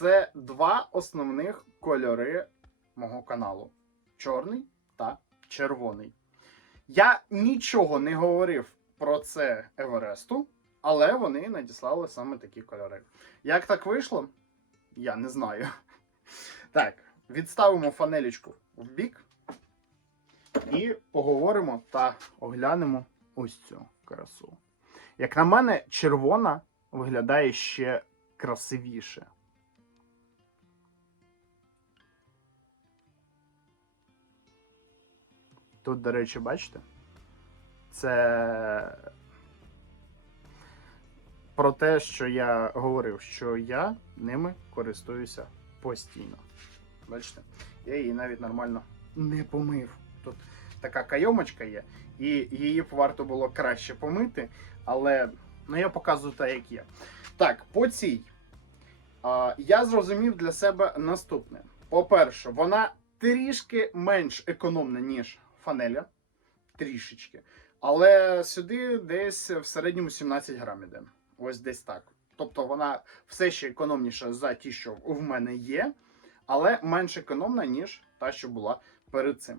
Це два основних кольори мого каналу: чорний та червоний. Я нічого не говорив про це Евересту, але вони надіслали саме такі кольори. Як так вийшло? Я не знаю. Так, відставимо фанелічку в бік і поговоримо та оглянемо ось цю красу. Як на мене, червона виглядає ще красивіше. Тут, до речі, бачите? Це про те, що я говорив, що я ними користуюся постійно. Бачите? Я її навіть нормально не помив. Тут така кайомочка є, і її б варто було краще помити, але ну, я показую так, як є. Так, по цій. А, я зрозумів для себе наступне. По-перше, вона трішки менш економна, ніж фанеля. Трішечки. Але сюди десь в середньому 17 грам іде. Ось десь так. Тобто вона все ще економніша за ті, що в мене є, але менш економна, ніж та, що була перед цим.